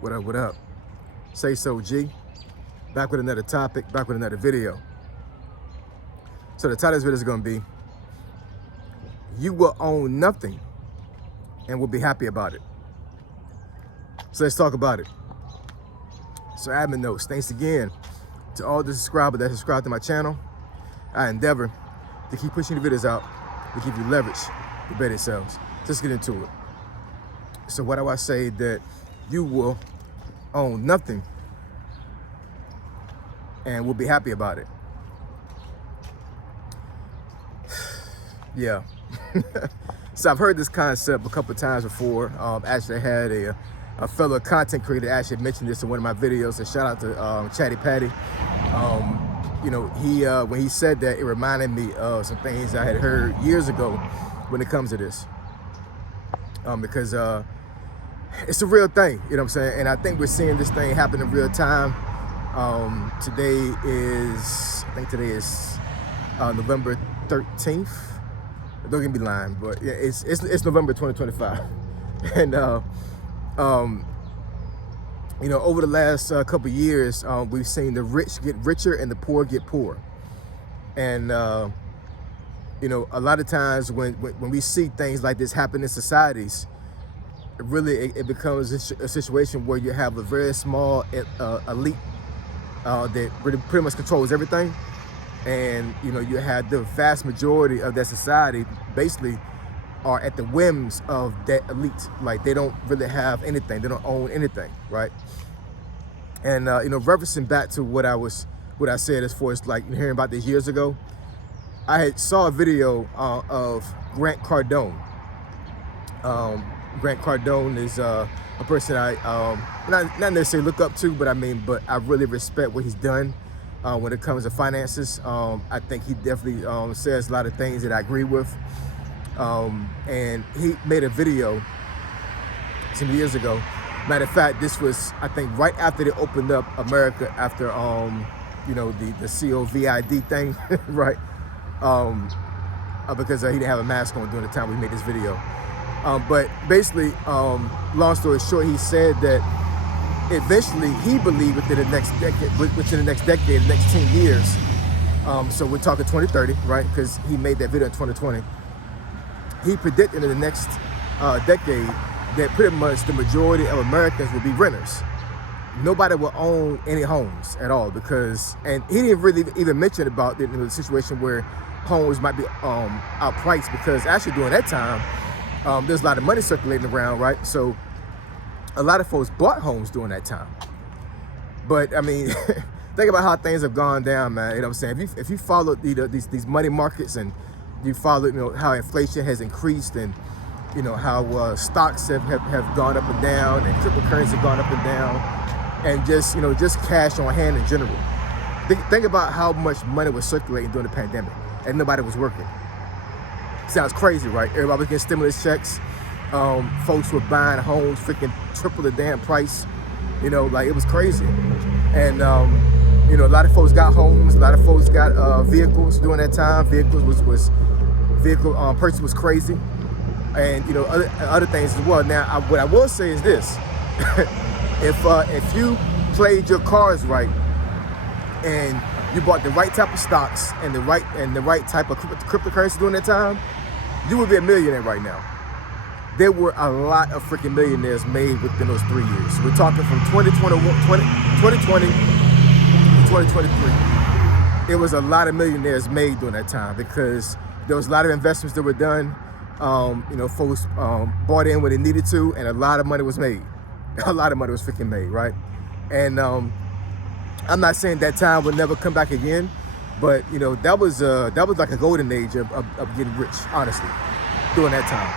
What up, what up? Say so, G. Back with another topic, back with another video. So the title of this video is going to be, you will own nothing and will be happy about it. So let's talk about it. So admin notes, thanks again to all the subscribers that subscribe to my channel. I endeavor to keep pushing the videos out to give you leverage to better yourselves. Let's get into it. So why do I say that you will own nothing and will be happy about it? Yeah. So I've heard this concept a couple of times before. Actually, I had a fellow content creator actually mentioned this in one of my videos. So shout out to Chatty Patty. You know, when he said that, it reminded me of some things I had heard years ago when it comes to this. Because it's a real thing, you know what I'm saying? And I think we're seeing this thing happen in real time. Today is November 13th. Don't get me lying, but yeah, it's November 2025. And you know, over the last couple of years, we've seen the rich get richer and the poor get poorer. And you know, a lot of times when we see things like this happen in societies, it becomes a situation where you have a very small elite that pretty much controls everything. And you know, you have the vast majority of that society basically are at the whims of that elite. Like, they don't really have anything, they don't own anything, right? And you know, referencing back to what I said as far as like hearing about this years ago, I saw a video of Grant Cardone. Grant Cardone is a person I not necessarily look up to, but I really respect what he's done when it comes to finances. I think he definitely says a lot of things that I agree with. And he made a video some years ago. Matter of fact, this was, I think, right after they opened up America after you know, the COVID thing, right? Because he didn't have a mask on during the time we made this video. But basically, long story short, he said that eventually he believed within the next decade, the next 10 years, so we're talking 2030, right? Because he made that video in 2020. He predicted in the next decade that pretty much the majority of Americans will be renters. Nobody will own any homes at all, and he didn't really even mention about the situation where homes might be outpriced, because actually during that time, there's a lot of money circulating around, right? So a lot of folks bought homes during that time. But I mean, think about how things have gone down, man. You know what I'm saying? If you follow these money markets, and you follow, you know, how inflation has increased, and you know how stocks have gone up and down, and cryptocurrency have gone up and down, and just, you know, just cash on hand in general. Think about how much money was circulating during the pandemic, and nobody was working. Sounds crazy, right? Everybody was getting stimulus checks. Folks were buying homes freaking triple the damn price. You know, like, it was crazy. And you know, a lot of folks got homes, a lot of folks got vehicles during that time. Vehicle purchase was crazy, and you know, other things as well. Now, what I will say is this: if you played your cards right, and you bought the right type of stocks and the right type of cryptocurrency during that time, you would be a millionaire right now. There were a lot of freaking millionaires made within those 3 years. We're talking from 2020 to 2023. There was a lot of millionaires made during that time, because there was a lot of investments that were done. You know, folks bought in when they needed to, and a lot of money was made. A lot of money was freaking made, right? And I'm not saying that time will never come back again, but you know, that was like a golden age of getting rich, honestly, during that time.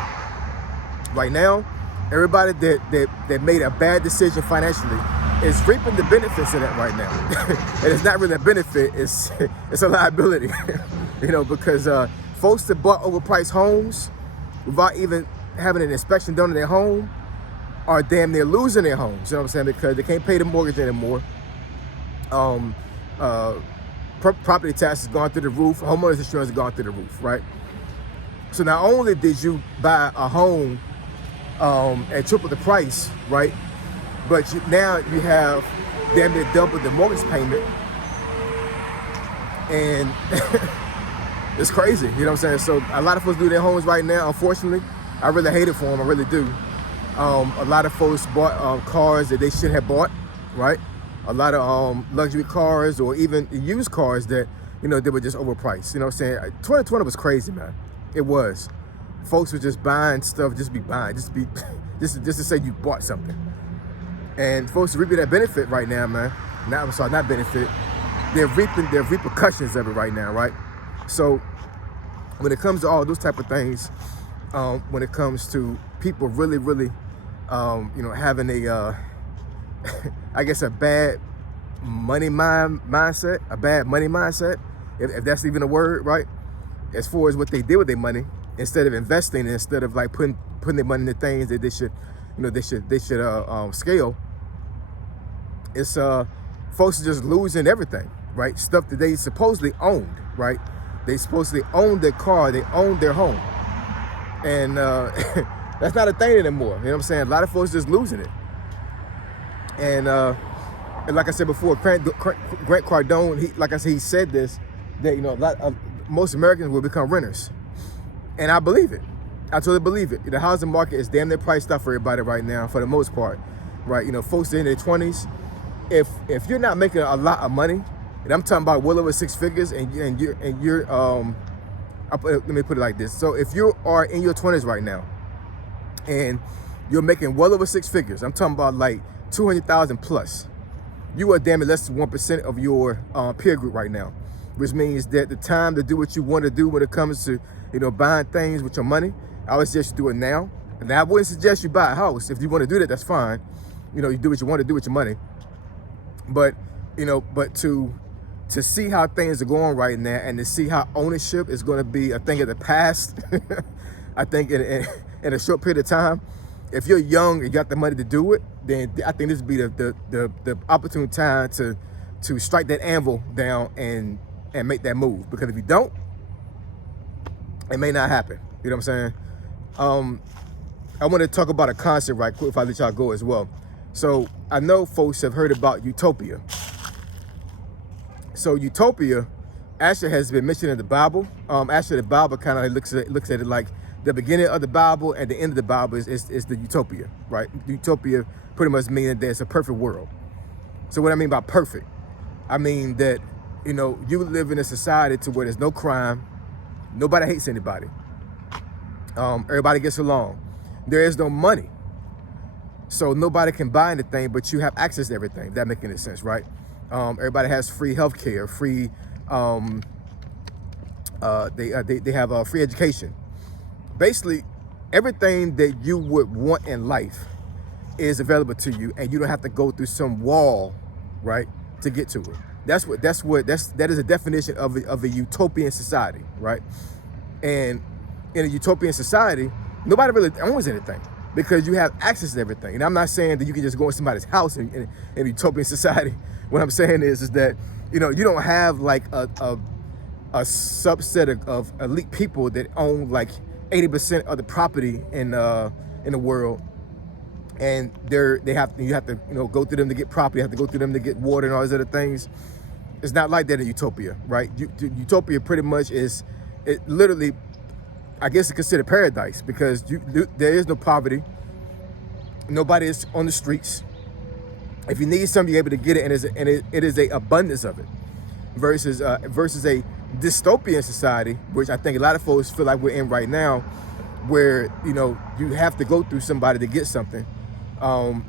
Right now, everybody that made a bad decision financially is reaping the benefits of that right now. And it's not really a benefit, it's a liability. You know, because folks that bought overpriced homes without even having an inspection done on their home are damn near losing their homes, you know what I'm saying? Because they can't pay the mortgage anymore. Property taxes gone through the roof, homeowners insurance has gone through the roof, right? So not only did you buy a home at triple the price, right? But now you have damn near double the mortgage payment, and it's crazy. You know what I'm saying? So a lot of folks do their homes right now. Unfortunately, I really hate it for them. I really do. A lot of folks bought cars that they shouldn't have bought, right? A lot of luxury cars or even used cars that, you know, they were just overpriced. You know what I'm saying? 2020 was crazy, man. It was. Folks were just buying stuff, just to say you bought something. And folks are reaping that benefit right now, man. Not benefit. They're reaping the repercussions of it right now, right? So when it comes to all those type of things, when it comes to people really, you know, having a, I guess a bad money mindset, if that's even a word, right? As far as what they did with their money, instead of investing, instead of like putting their money into things that they should, you know, they should scale. It's folks are just losing everything, right? Stuff that they supposedly owned, right? They supposedly owned their car, they owned their home, and that's not a thing anymore. You know what I'm saying? A lot of folks just losing it, and like I said before, Grant Cardone, he said this, that, you know, most Americans will become renters, and I believe it. I totally believe it. The housing market is damn near priced out for everybody right now, for the most part, right? You know, folks in their 20s. If you're not making a lot of money, and I'm talking about well over 6 figures, and you're let me put it like this. So if you are in your 20s right now, and you're making well over 6 figures, I'm talking about like 200,000 plus, you are damn near less than 1% of your peer group right now, which means that the time to do what you want to do when it comes to, you know, buying things with your money, I would suggest you do it now. And I wouldn't suggest you buy a house. If you want to do that, that's fine. You know, you do what you want to do with your money. But, you know, to see how things are going right now, and to see how ownership is going to be a thing of the past, I think in a short period of time, if you're young and you got the money to do it, then I think this would be the opportune time to strike that anvil down and make that move. Because if you don't, it may not happen. You know what I'm saying? I want to talk about a concept right quick if I let y'all go as well. So I know folks have heard about Utopia. So Utopia actually has been mentioned in the Bible. Actually, the Bible kind of looks at it like the beginning of the Bible and the end of the Bible is the Utopia, right? Utopia pretty much means that there's a perfect world. So what I mean by perfect, I mean that, you know, you live in a society to where there's no crime, nobody hates anybody, everybody gets along, there is no money. So nobody can buy anything, but you have access to everything. If that makes any sense, right? Everybody has free healthcare, free. They have free education. Basically, everything that you would want in life is available to you, and you don't have to go through some wall, right, to get to it. That is a definition of a utopian society, right? And in a utopian society, nobody really owns anything, because you have access to everything. And I'm not saying that you can just go in somebody's house in a utopian society. What I'm saying is that, you know, you don't have like a subset of elite people that own like 80% of the property in the world, and you have to, you know, go through them to get property, you have to go through them to get water and all those other things. It's not like that in Utopia, right? Utopia pretty much is, it literally, I guess it's considered paradise, because there is no poverty. Nobody is on the streets. If you need something, you're able to get it, and it is a abundance of it. Versus a dystopian society, which I think a lot of folks feel like we're in right now, where, you know, you have to go through somebody to get something.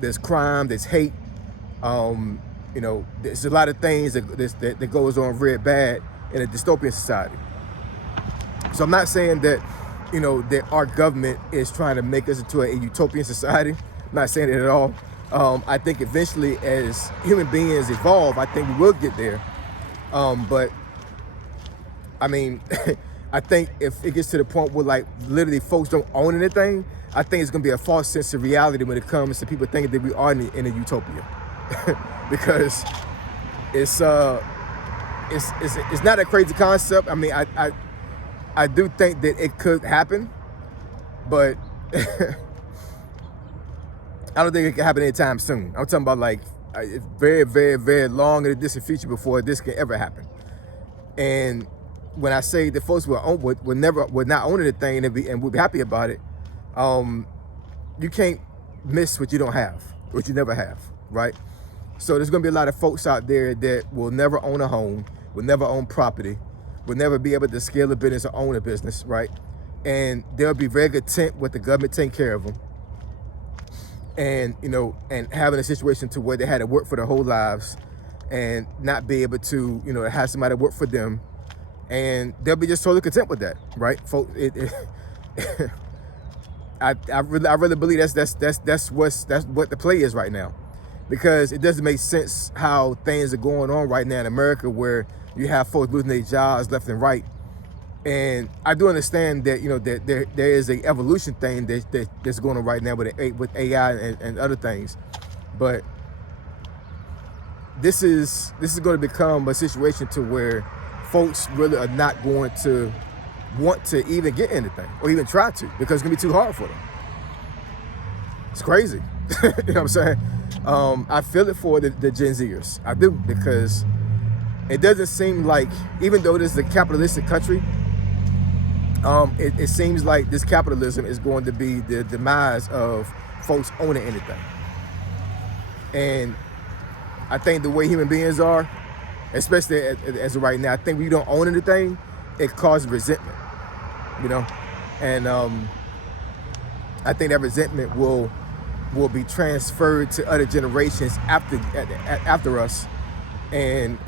There's crime, there's hate. You know, there's a lot of things that goes on real bad in a dystopian society. So I'm not saying that, you know, that our government is trying to make us into a utopian society. I'm not saying it at all. I think eventually, as human beings evolve, I think we will get there. But I mean, I think if it gets to the point where like literally folks don't own anything, I think it's gonna be a false sense of reality when it comes to people thinking that we are in a utopia, because it's not a crazy concept. I mean, I do think that it could happen, but I don't think it can happen anytime soon. I'm talking about like very, very, very long in the distant future before this can ever happen. And when I say the folks would not own anything and would be happy about it, you can't miss what you don't have, what you never have, right? So there's gonna be a lot of folks out there that will never own a home, will never own property, will never be able to scale a business or own a business, right? And they'll be very content with the government taking care of them. And, you know, and having a situation to where they had to work for their whole lives and not be able to, you know, have somebody work for them. And they'll be just totally content with that, right? Folks, I really believe that's what the play is right now, because it doesn't make sense how things are going on right now in America, where you have folks losing their jobs left and right. And I do understand that, you know, that there is a evolution thing that's going on right now with AI and other things, but this is going to become a situation to where folks really are not going to want to even get anything or even try to, because it's gonna be too hard for them. It's crazy. You know what I'm saying? I feel it for the Gen Zers. I do, because it doesn't seem like, even though this is a capitalistic country, it seems like this capitalism is going to be the demise of folks owning anything. And I think the way human beings are, especially as of right now, I think when you don't own anything, it causes resentment, you know? And I think that resentment will be transferred to other generations after us. And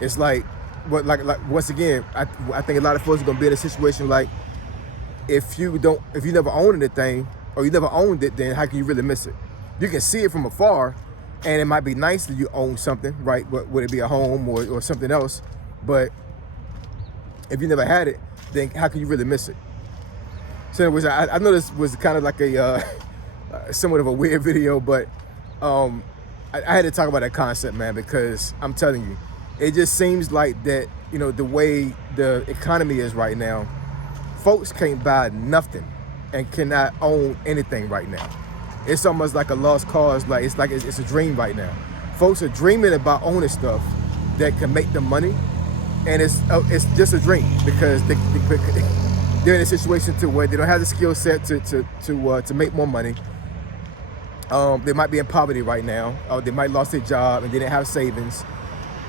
it's like, but like once again, I think a lot of folks are gonna be in a situation like, if you never own anything, or you never owned it, then how can you really miss it? You can see it from afar, and it might be nice that you own something, right? Would it be a home or something else? But if you never had it, then how can you really miss it? So anyways, I know this was kind of like a somewhat of a weird video, but I had to talk about that concept, man, because I'm telling you, it just seems like that, you know, the way the economy is right now, folks can't buy nothing and cannot own anything right now. It's almost like a lost cause. Like it's a dream right now. Folks are dreaming about owning stuff that can make them money, and it's just a dream, because they're in a situation to where they don't have the skill set to make more money. They might be in poverty right now, or they might lost their job and they didn't have savings.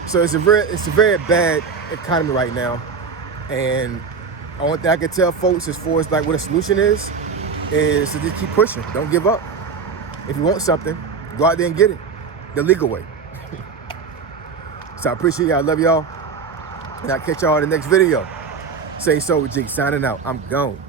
So it's a very bad economy right now. And the only thing I can tell folks as far as like what a solution is to just keep pushing. Don't give up. If you want something, go out there and get it the legal way. So I appreciate y'all. I love y'all. And I'll catch y'all in the next video. Say so with G, signing out. I'm gone.